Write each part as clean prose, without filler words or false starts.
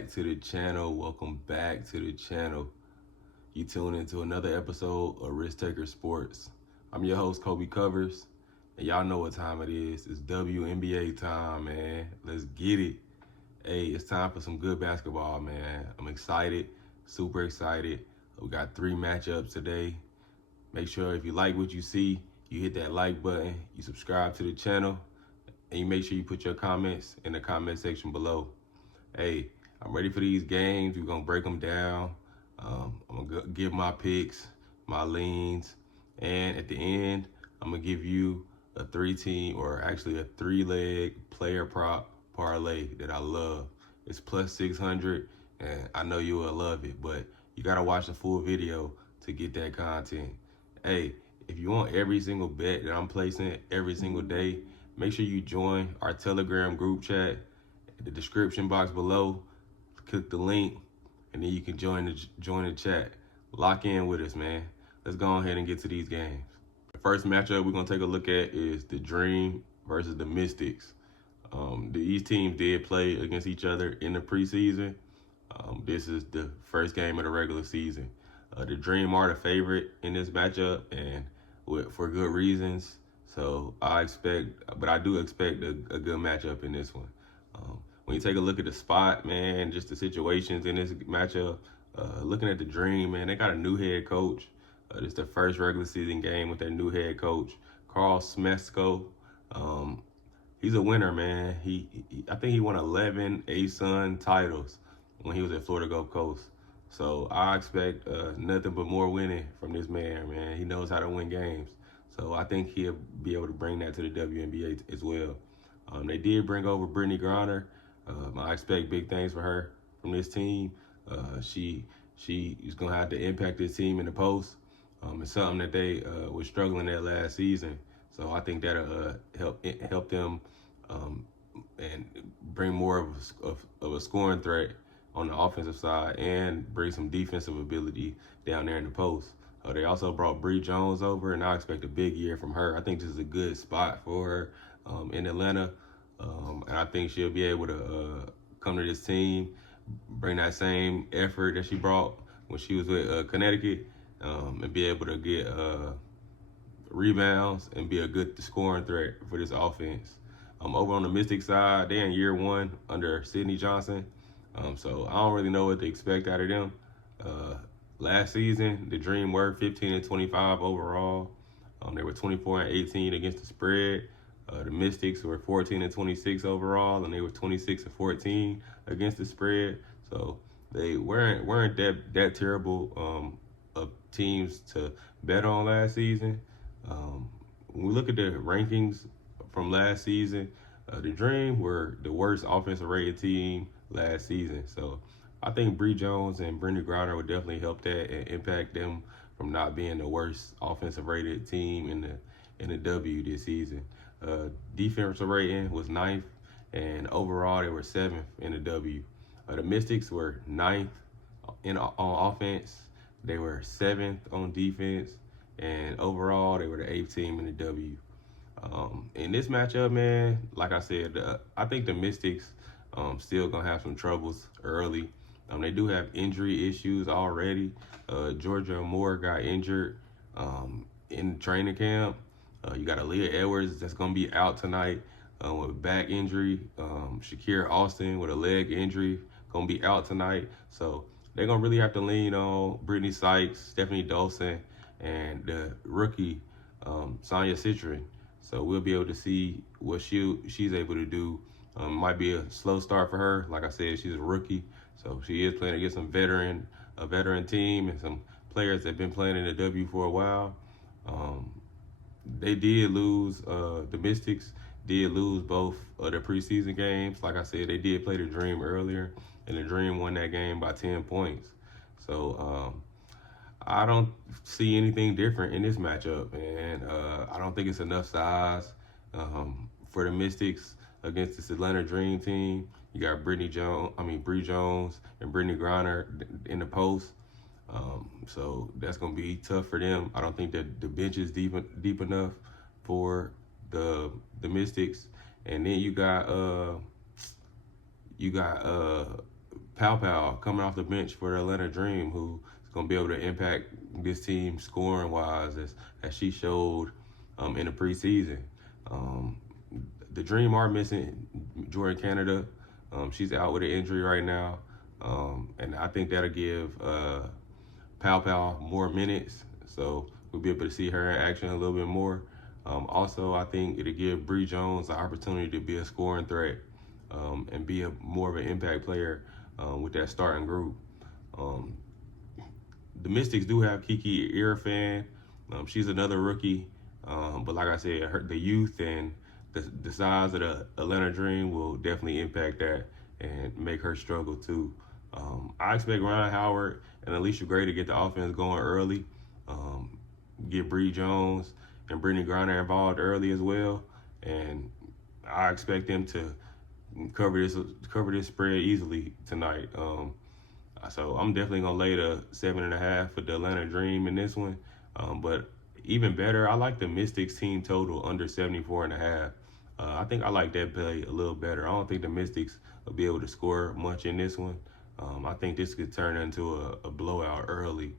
back to the channel. Welcome back to the channel. You tune into another episode of Risk Taker Sports. I'm your host, Colby Covers, and y'all know what time it is. It's WNBA time, man. Let's get it. Hey, it's time for some good basketball, man. I'm excited, super excited. We got 3 matchups today. Make sure if you like what you see, you hit that like button, you subscribe to the channel, and you make sure you put your comments in the comment section below. Hey, I'm ready for these games. We're going to break them down. I'm going to give my picks, my leans, and at the end, I'm going to give you a 3-team, or actually a 3-leg player prop parlay that I love. It's plus 600, and I know you will love it, but you got to watch the full video to get that content. Hey, if you want every single bet that I'm placing every single day, make sure you join our Telegram group chat. The description box below, click the link, and then you can join the chat. Lock in with us, man. Let's go ahead and get to these games. The first matchup we're gonna take a look at is the Dream versus the Mystics. These teams did play against each other in the preseason. This is the first game of the regular season. The Dream are the favorite in this matchup, and for good reasons. So I do expect a good matchup in this one. When you take a look at the spot, man, just the situations in this matchup, looking at the Dream, man, they got a new head coach. This is the first regular season game with their new head coach, Carl Smesko. He's a winner, man. I think he won 11 ASUN titles when he was at Florida Gulf Coast. So I expect nothing but more winning from this man. He knows how to win games. So I think he'll be able to bring that to the WNBA as well. They did bring over Brittany Griner. I expect big things for her from this team. She is going to have to impact this team in the post. It's something that they were struggling at last season. So I think that'll help them and bring more of a scoring threat on the offensive side and bring some defensive ability down there in the post. They also brought Bree Jones over, and I expect a big year from her. I think this is a good spot for her in Atlanta. And I think she'll be able to come to this team, bring that same effort that she brought when she was with Connecticut, and be able to get rebounds and be a good scoring threat for this offense. Over on the Mystic side, they're in year 1 under Sydney Johnson. So I don't really know what to expect out of them. Last season, the Dream were 15-25 overall. They were 24-18 against the spread. The Mystics were 14-26 overall, and they were 26-14 against the spread. So they weren't that terrible of teams to bet on last season. When we look at the rankings from last season, the Dream were the worst offensive rated team last season. So I think Bree Jones and Brittany Griner would definitely help that and impact them from not being the worst offensive rated team in the W this season. Defensive rating was 9th, and overall they were 7th in the W. The Mystics were 9th on offense. They were 7th on defense, and overall they were the 8th team in the W. In this matchup, man, like I said, I think the Mystics still gonna have some troubles early. They do have injury issues already. Georgia Moore got injured in training camp. You got Aaliyah Edwards that's going to be out tonight with a back injury. Shakira Austin with a leg injury going to be out tonight. So they're going to really have to lean on Brittany Sykes, Stephanie Dolson, and the rookie Sonia Citrin. So we'll be able to see what she's able to do. Might be a slow start for her. Like I said, she's a rookie. So she is playing against a veteran team and some players that have been playing in the W for a while. They did lose, the Mystics did lose both of their preseason games. Like I said, they did play the Dream earlier, and the Dream won that game by 10 points. So I don't see anything different in this matchup, and I don't think it's enough size for the Mystics against this Atlanta Dream team. You got Bree Jones and Brittany Griner in the post. So that's going to be tough for them. I don't think that the bench is deep enough for the Mystics. And then you got Pow coming off the bench for the Atlanta Dream, who is going to be able to impact this team scoring-wise as she showed in the preseason. The Dream are missing Jordan Canada. She's out with an injury right now. And I think that'll give Pow more minutes. So we'll be able to see her in action a little bit more. Also, I think it'll give Bree Jones the opportunity to be a scoring threat and be more of an impact player with that starting group. The Mystics do have Kiki Irfan. She's another rookie. But like I said, the youth and the size of the Atlanta Dream will definitely impact that and make her struggle too. I expect Ryan Howard and Alicia Gray to get the offense going early, get Bree Jones and Brittany Griner involved early as well, and I expect them to cover this spread easily tonight. So I'm definitely gonna lay the 7.5 for the Atlanta Dream in this one. But even better, I like the Mystics team total under 74.5. I think I like that play a little better. I don't think the Mystics will be able to score much in this one. I think this could turn into a blowout early,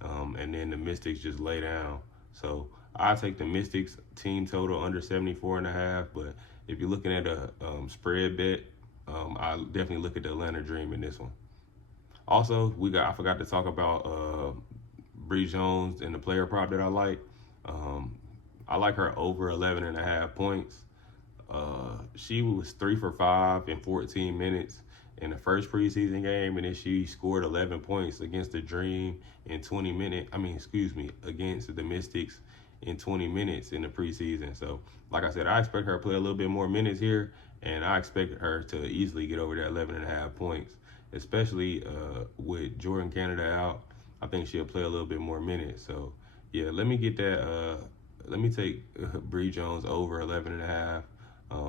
and then the Mystics just lay down. So I take the Mystics team total under 74.5. But if you're looking at a spread bet, I definitely look at the Atlanta Dream in this one. Also, I forgot to talk about Bree Jones and the player prop that I like. I like her over 11.5 points. She was 3 for 5 in 14 minutes in the first preseason game, and then she scored 11 points against the Dream in 20 minutes. Against the Mystics in 20 minutes in the preseason. So, like I said, I expect her to play a little bit more minutes here, and I expect her to easily get over that 11.5 points, especially with Jordan Canada out. I think she'll play a little bit more minutes. So, yeah, let me get that. Let me take Bree Jones over 11.5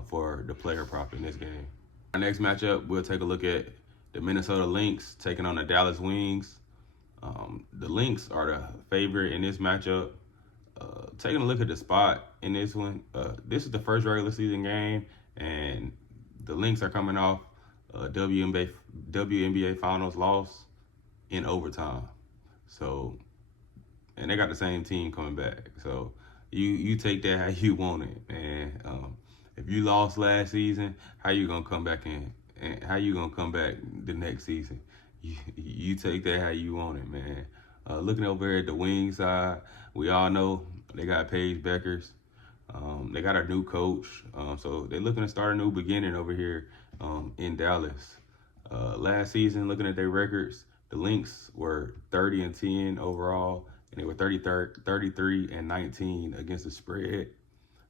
for the player prop in this game. Our next matchup, we'll take a look at the Minnesota Lynx taking on the Dallas Wings. The Lynx are the favorite in this matchup. Taking a look at the spot in this one, this is the first regular season game, and the Lynx are coming off WNBA Finals loss in overtime. So, and they got the same team coming back. So you take that how you want it, man. If you lost last season, how you gonna come back and how you gonna come back the next season? You take that how you want it, man. Looking over here at the wing side, we all know they got Paige Beckers. They got a new coach, so they're looking to start a new beginning over here in Dallas. Last season, looking at their records, the Lynx were 30-10 overall, and they were 33-19 against the spread.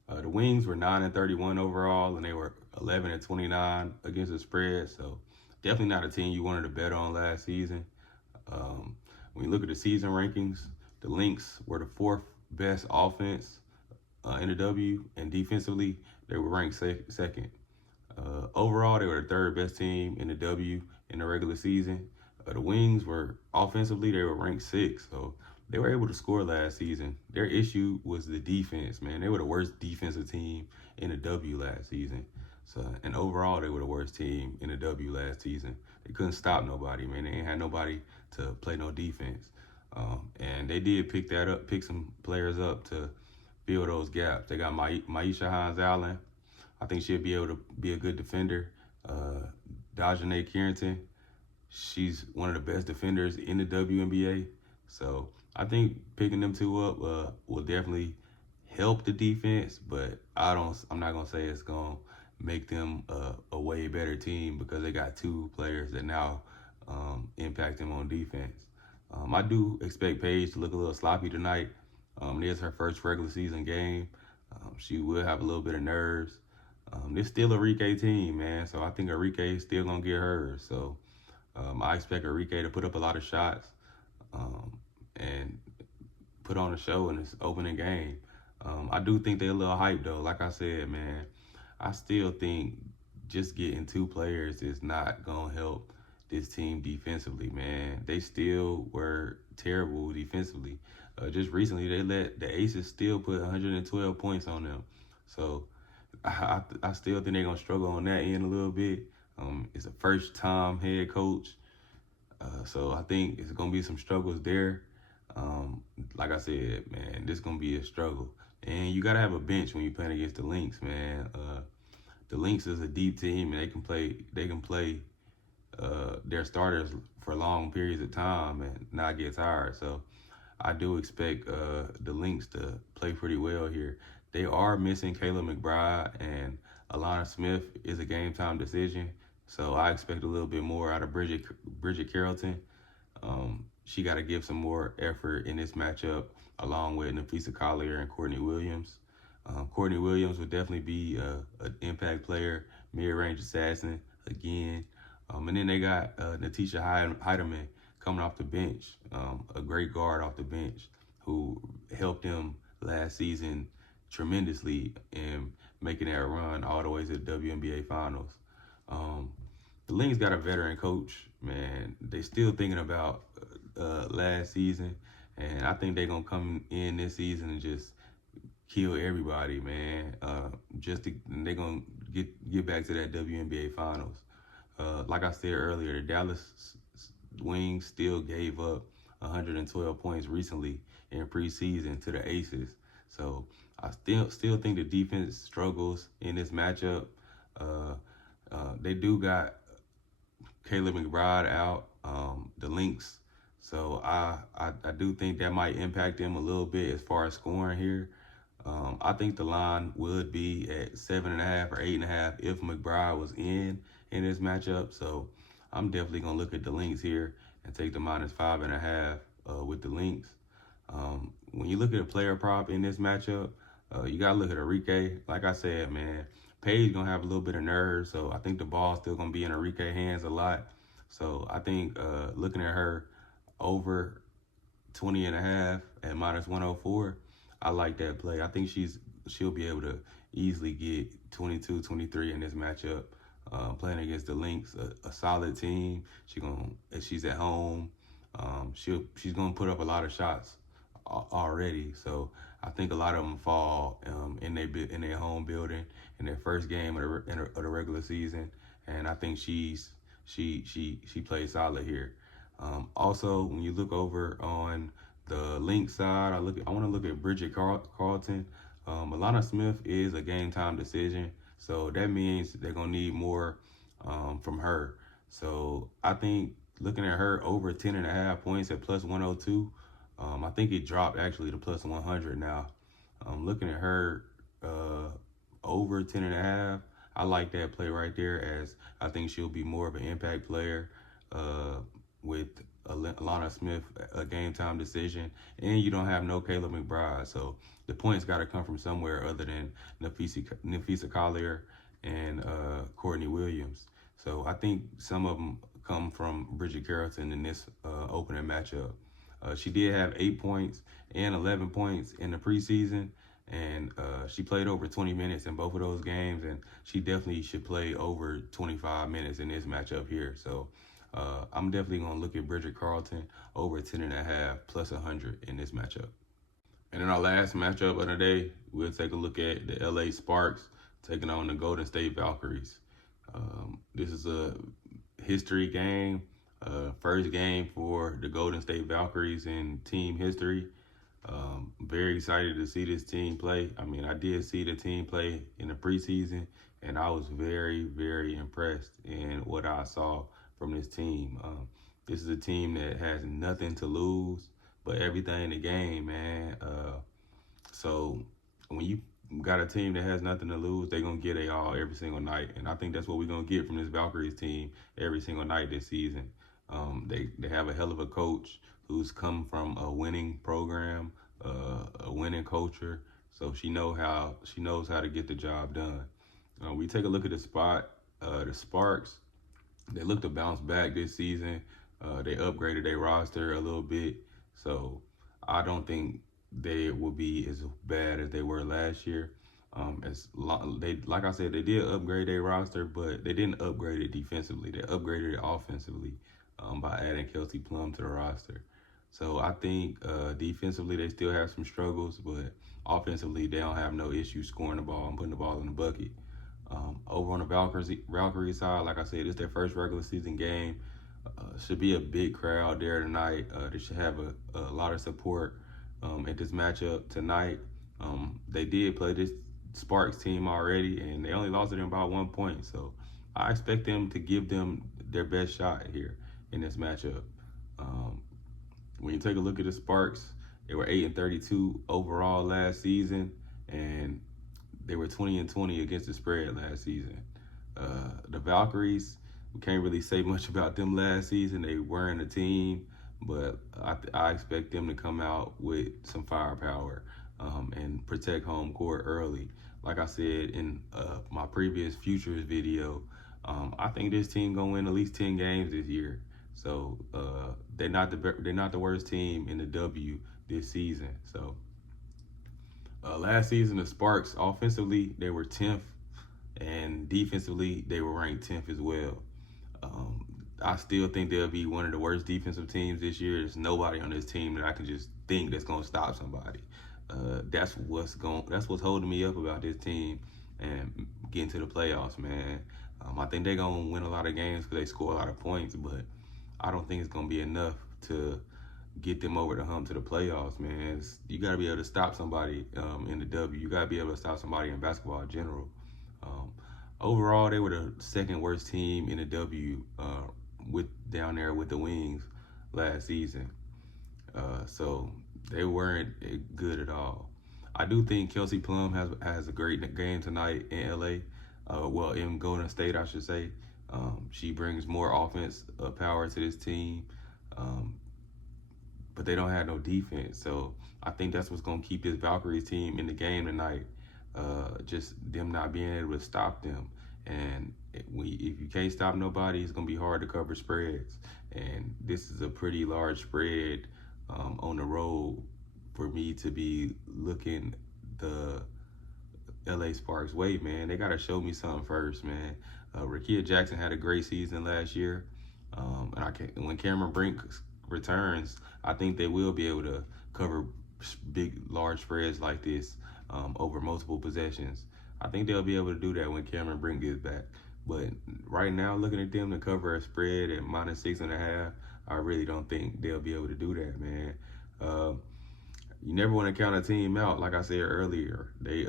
The Wings were 9-31 overall, and they were 11-29 against the spread. So definitely not a team you wanted to bet on last season. When you look at the season rankings, the Lynx were the 4th best offense in the W, and defensively they were ranked second. Overall, they were the 3rd best team in the W in the regular season. The Wings were offensively, they were ranked 6th, so they were able to score last season. Their issue was the defense, man. They were the worst defensive team in the W last season. So, and overall, they were the worst team in the W last season. They couldn't stop nobody, man. They ain't had nobody to play no defense. And they did pick some players up to fill those gaps. They got Maisha Hines-Allen. I think she'll be able to be a good defender. Dajane Kieranton, she's one of the best defenders in the WNBA. So I think picking them two up will definitely help the defense, but I'm not gonna say it's gonna make them a way better team because they got 2 players that now impact them on defense. I do expect Paige to look a little sloppy tonight. It is her first regular season game. She will have a little bit of nerves. It's still a Enrique team, man, so I think Enrique is still gonna get hers. So I expect Enrique to put up a lot of shots and put on a show in this opening game. I do think they're a little hyped, though. Like I said, man, I still think just getting 2 players is not going to help this team defensively, man. They still were terrible defensively. Just recently, they let the Aces still put 112 points on them. So I still think they're going to struggle on that end a little bit. It's a first-time head coach. So I think it's gonna be some struggles there. Like I said, man, this gonna be a struggle, and you gotta have a bench when you're playing against the Lynx, man. The Lynx is a deep team, and they can play. They can play their starters for long periods of time and not get tired. So I do expect the Lynx to play pretty well here. They are missing Kayla McBride, and Alana Smith is a game time decision. So I expect a little bit more out of Bridget Carrollton. She got to give some more effort in this matchup, along with Nafisa Collier and Courtney Williams. Courtney Williams would definitely be an impact player, mid-range assassin again. And then they got Natisha Heidemann coming off the bench, a great guard off the bench who helped them last season tremendously in making that run all the way to the WNBA Finals. The Lynx got a veteran coach, man. They still thinking about last season, and I think they're gonna come in this season and just kill everybody, man. They're gonna get back to that WNBA Finals. Like I said earlier, the Dallas Wings still gave up 112 points recently in preseason to the Aces. So I still think the defense struggles in this matchup. They do got Kayla McBride out, the Lynx. So I do think that might impact them a little bit as far as scoring here. I think the line would be at 7.5 or 8.5 if McBride was in this matchup. So I'm definitely gonna look at the Lynx here and take the -5.5 with the Lynx. When you look at a player prop in this matchup, you gotta look at Arike. Like I said, man, Paige gonna have a little bit of nerves, so I think the ball's still gonna be in Arike's hands a lot. So I think looking at her over 20.5 at -104, I like that play. I think she'll be able to easily get 22, 23 in this matchup. Playing against the Lynx, a solid team. She's at home. She's gonna put up a lot of shots already. So I think a lot of them fall in their home building in their first game of the regular season, and I think she plays solid here. Also, when you look over on the Lynx side, I want to look at Bridget Carlton. Alana Smith is a game time decision, so that means they're gonna need more from her. So I think looking at her over 10.5 points at +102, I think it dropped actually to +100 now. Looking at her over 10.5, I like that play right there, as I think she'll be more of an impact player with Alana Smith, a game time decision, and you don't have no Kayla McBride, so the points got to come from somewhere other than Nafisa Collier and Courtney Williams. So I think some of them come from Bridget Carrollton in this opening matchup. She did have 8 points and 11 points in the preseason, and she played over 20 minutes in both of those games, and she definitely should play over 25 minutes in this matchup here. So I'm definitely going to look at Bridget Carlton over 10.5 +100 in this matchup. And in our last matchup of the day, we'll take a look at the LA Sparks taking on the Golden State Valkyries. This is a history game, first game for the Golden State Valkyries in team history. Very excited to see this team play. I mean, I did see the team play in the preseason, and I was very, very impressed in what I saw from this team. This is a team that has nothing to lose but everything in the game, man. So when you got a team that has nothing to lose, they're going to get it all every single night. And I think that's what we're going to get from this Valkyries team every single night this season. They have a hell of a coach who's come from a winning program, a winning culture. So she knows how to get the job done. We take a look at the Sparks. They look to bounce back this season. They upgraded their roster a little bit. So I don't think they will be as bad as they were last year. Like I said, they did upgrade their roster, but they didn't upgrade it defensively. They upgraded it offensively by adding Kelsey Plum to the roster. So I think defensively they still have some struggles, but offensively they don't have no issue scoring the ball and putting the ball in the bucket. Over on the Valkyrie side, like I said, it's their first regular season game. Should be a big crowd there tonight. They should have a lot of support at this matchup tonight. They did play this Sparks team already, and they only lost to them about 1 point. So I expect them to give them their best shot here in this matchup. Um, when you take a look at the Sparks, they were 8-32 overall last season, and they were 20-20 against the spread last season. The Valkyries, we can't really say much about them last season. They weren't a team, but I expect them to come out with some firepower and protect home court early. Like I said in my previous futures video, I think this team gonna win at least 10 games this year. So they're not the worst team in the W this season. So last season, the Sparks offensively they were 10th, and defensively they were ranked 10th as well. I still think they'll be one of the worst defensive teams this year. There's nobody on this team that I can just think that's gonna stop somebody. That's what's holding me up about this team and getting to the playoffs, man. I think they're gonna win a lot of games because they score a lot of points, but I don't think it's gonna be enough to get them over the hump to the playoffs, man. You got to be able to stop somebody in the W. You got to be able to stop somebody in basketball in general. Overall, they were the second worst team in the W with down there with the Wings last season. So they weren't good at all. I do think Kelsey Plum has a great game tonight in LA. Well, in Golden State, I should say. She brings more offense power to this team. But they don't have no defense. So I think that's what's going to keep this Valkyries team in the game tonight. Just them not being able to stop them. And if you can't stop nobody, it's going to be hard to cover spreads. And this is a pretty large spread on the road for me to be looking the LA Sparks way, man. They got to show me something first, man. Rakia Jackson had a great season last year. And when Cameron Brink returns, I think they will be able to cover large spreads like this over multiple possessions. I think they'll be able to do that when Cameron Brink gets back. But right now, looking at them to cover a spread at -6.5, I really don't think they'll be able to do that, man. You never want to count a team out. Like I said earlier, they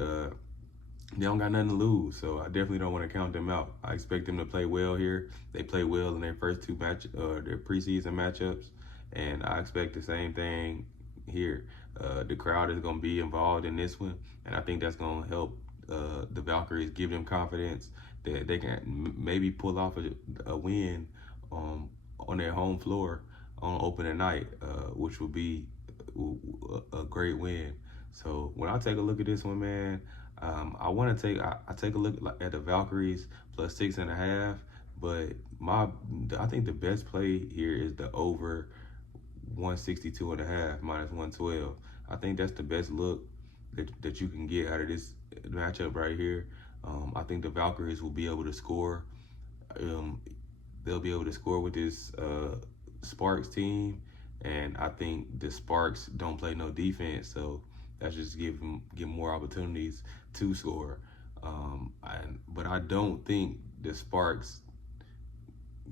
don't got nothing to lose, so I definitely don't want to count them out. I expect them to play well here. They play well in their first their preseason matchups, and I expect the same thing here. The crowd is going to be involved in this one, and I think that's going to help the Valkyries, give them confidence that they can maybe pull off a win on their home floor on opening night, which will be a great win. So when I take a look at this one, man, I take a look at the Valkyries plus 6.5, but I think the best play here is the over 162.5 -112. I think that's the best look that you can get out of this matchup right here. I think the Valkyries will be able to score. They'll be able to score with this Sparks team, and I think the Sparks don't play no defense, so that's just give more opportunities to score. But I don't think the Sparks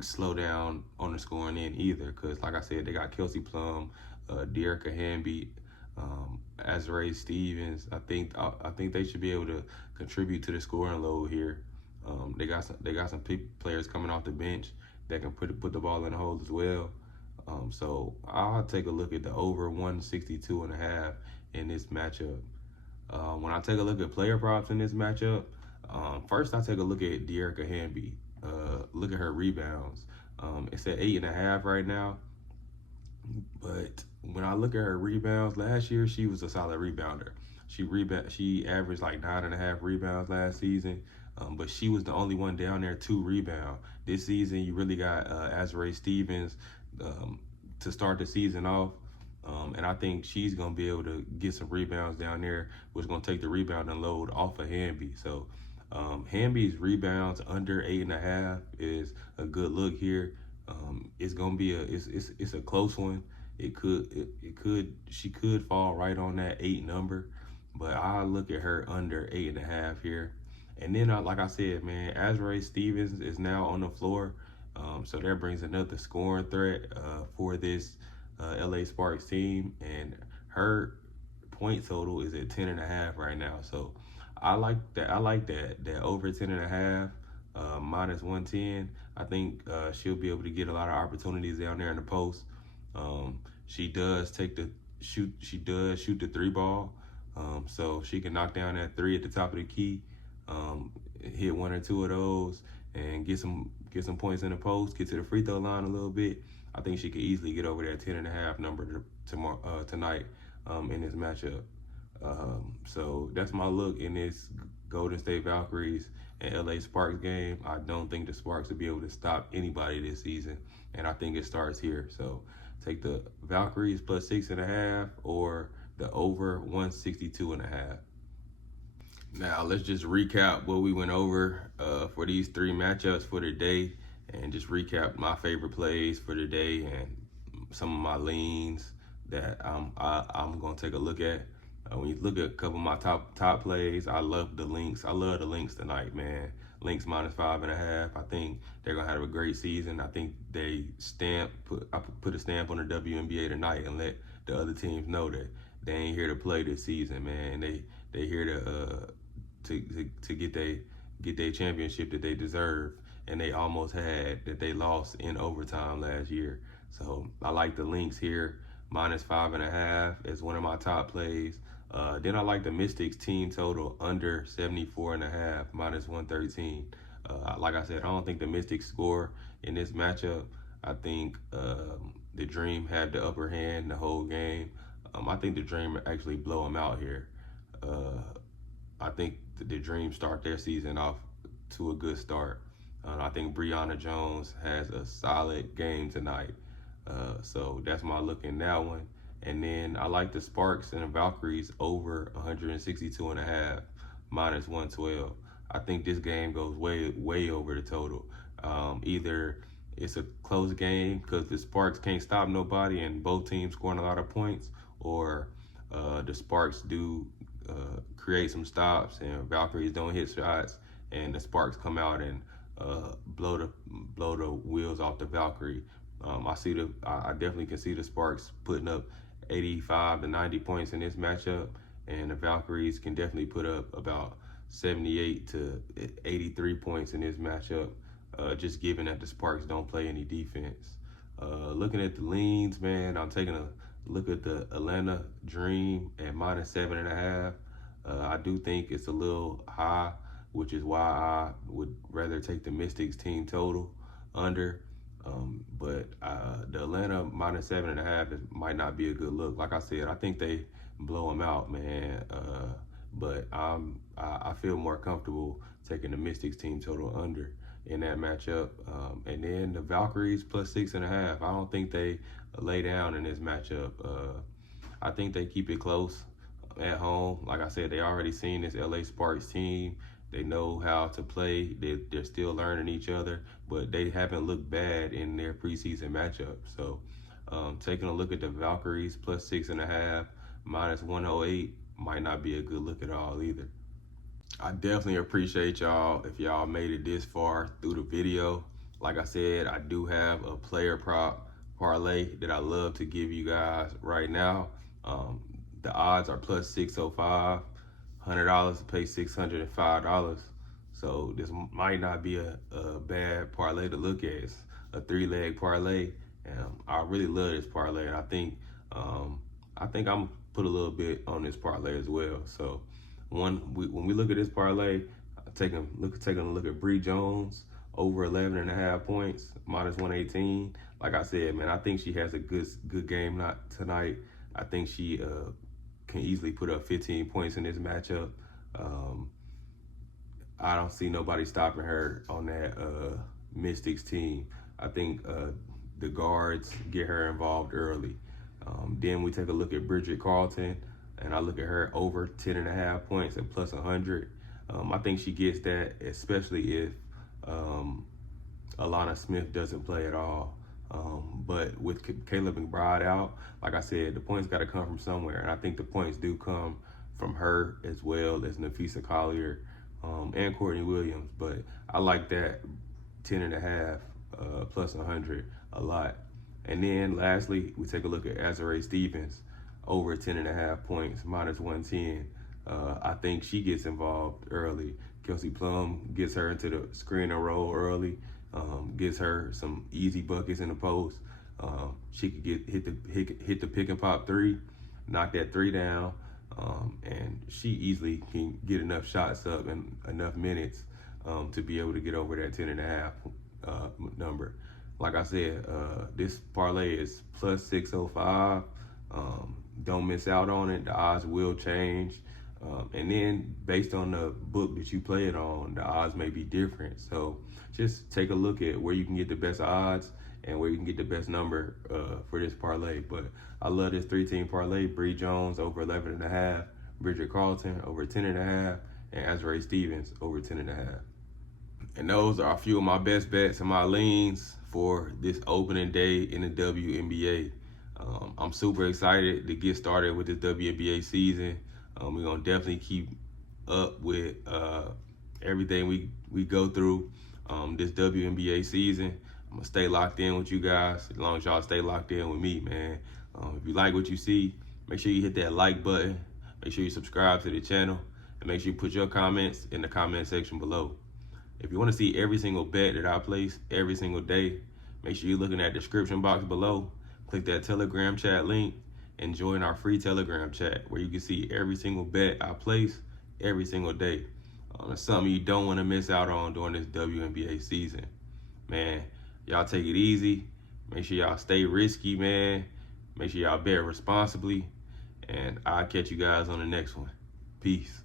slow down on the scoring end either, because like I said, they got Kelsey Plum, Dearica Hamby, Azrae Stevens. I think they should be able to contribute to the scoring load here. They got some players coming off the bench that can put the ball in the hole as well. So I'll take a look at the over 162.5 in this matchup. When I take a look at player props in this matchup, first I take a look at Dearica Hamby. Look at her rebounds. It's at 8.5 right now. But when I look at her rebounds, last year she was a solid rebounder. She averaged like 9.5 rebounds last season. But she was the only one down there to rebound. This season, you really got Azrae Stevens to start the season off. And I think she's going to be able to get some rebounds down there, which is going to take the rebounding load off of Hamby. So Hamby's rebounds under 8.5 is a good look here. It's going to be it's a close one. She could fall right on that 8 number, but I look at her under 8.5 here. And then, like I said, man, Azrae Stevens is now on the floor. So that brings another scoring threat for this LA Sparks team, and her point total is at 10.5 right now. So I like that. I like that over 10.5, minus 110. I think she'll be able to get a lot of opportunities down there in the post. She does take the shoot. She does shoot the three ball, so she can knock down that three at the top of the key, hit one or two of those, and get some points in the post. Get to the free throw line a little bit. I think she could easily get over that 10.5 number tonight in this matchup. So that's my look in this Golden State Valkyries and LA Sparks game. I don't think the Sparks will be able to stop anybody this season, and I think it starts here. So take the Valkyries plus 6.5 or the over 162.5. Now let's just recap what we went over for these three matchups for today, and just recap my favorite plays for today and some of my leans that I'm gonna take a look at. When you look at a couple of my top plays, I love the links. I love the links tonight, man. Links minus 5.5. I think they're gonna have a great season. I think they put a stamp on the WNBA tonight and let the other teams know that they ain't here to play this season, man. They here to get their championship that they deserve, and they almost had that they lost in overtime last year. So I like the links here. Minus 5.5 is one of my top plays. Then I like the Mystics team total under 74.5, minus 113. Like I said, I don't think the Mystics score in this matchup. I think the Dream had the upper hand the whole game. I think the Dream actually blow them out here. I think the Dream start their season off to a good start. I think Brianna Jones has a solid game tonight. So that's my look in that one. And then I like the Sparks and the Valkyries over 162.5, minus 112. I think this game goes way over the total. Either it's a close game because the Sparks can't stop nobody and both teams scoring a lot of points, or the Sparks do create some stops and Valkyries don't hit shots, and the Sparks come out and blow the wheels off the Valkyrie. I definitely can see the Sparks putting up 85 to 90 points in this matchup, and the Valkyries can definitely put up about 78 to 83 points in this matchup, just given that the Sparks don't play any defense. Looking at the leans, man, I'm taking a look at the Atlanta Dream at minus 7.5. I do think it's a little high, which is why I would rather take the Mystics team total under. But the Atlanta minus 7.5 might not be a good look. Like I said, I think they blow them out, man. But I feel more comfortable taking the Mystics team total under in that matchup. And then the Valkyries plus 6.5. I don't think they lay down in this matchup. I think they keep it close at home. Like I said, they already seen this LA Sparks team. They know how to play. They're still learning each other, but they haven't looked bad in their preseason matchup. So taking a look at the Valkyries plus 6.5, minus 108 might not be a good look at all either. I definitely appreciate y'all if y'all made it this far through the video. Like I said, I do have a player prop parlay that I love to give you guys right now. The odds are plus 605. $100 to pay $605. So this might not be a bad parlay to look at. It's a 3-leg parlay, and I really love this parlay. And I think I'm gonna put a little bit on this parlay as well. So when we look at this parlay, taking a look at Bree Jones over 11.5 points, minus 118. Like I said, man, I think she has a good game tonight. I think she can easily put up 15 points in this matchup. I don't see nobody stopping her on that Mystics team. I think the guards get her involved early. Then we take a look at Bridget Carlton, and I look at her over 10.5 points at plus 100. I think she gets that, especially if Alana Smith doesn't play at all. But with Kayla McBride out, like I said, the points got to come from somewhere. And I think the points do come from her as well as Nafisa Collier and Courtney Williams. But I like that 10.5 plus 100 a lot. And then lastly, we take a look at Azurá Stevens over 10.5 points, minus 110. I think she gets involved early. Kelsey Plum gets her into the screen and roll early, gets her some easy buckets in the post. She could hit the pick and pop three, knock that three down, and she easily can get enough shots up and enough minutes to be able to get over that 10.5 number. Like I said, this parlay is plus 605. Don't miss out on it. The odds will change. And then based on the book that you play it on, the odds may be different. So just take a look at where you can get the best odds and where you can get the best number for this parlay. But I love this 3-team parlay. Bree Jones over 11.5, Bridget Carlton over 10.5, and Azurá Stevens over 10.5. And those are a few of my best bets and my leans for this opening day in the WNBA. I'm super excited to get started with this WNBA season. We're going to definitely keep up with everything we go through this WNBA season. I'm going to stay locked in with you guys as long as y'all stay locked in with me, man. If you like what you see, make sure you hit that like button. Make sure you subscribe to the channel. And make sure you put your comments in the comment section below. If you want to see every single bet that I place every single day, make sure you're looking at the description box below. Click that Telegram chat link and join our free Telegram chat where you can see every single bet I place every single day. It's something you don't want to miss out on during this WNBA season. Man, y'all take it easy. Make sure y'all stay risky, man. Make sure y'all bet responsibly. And I'll catch you guys on the next one. Peace.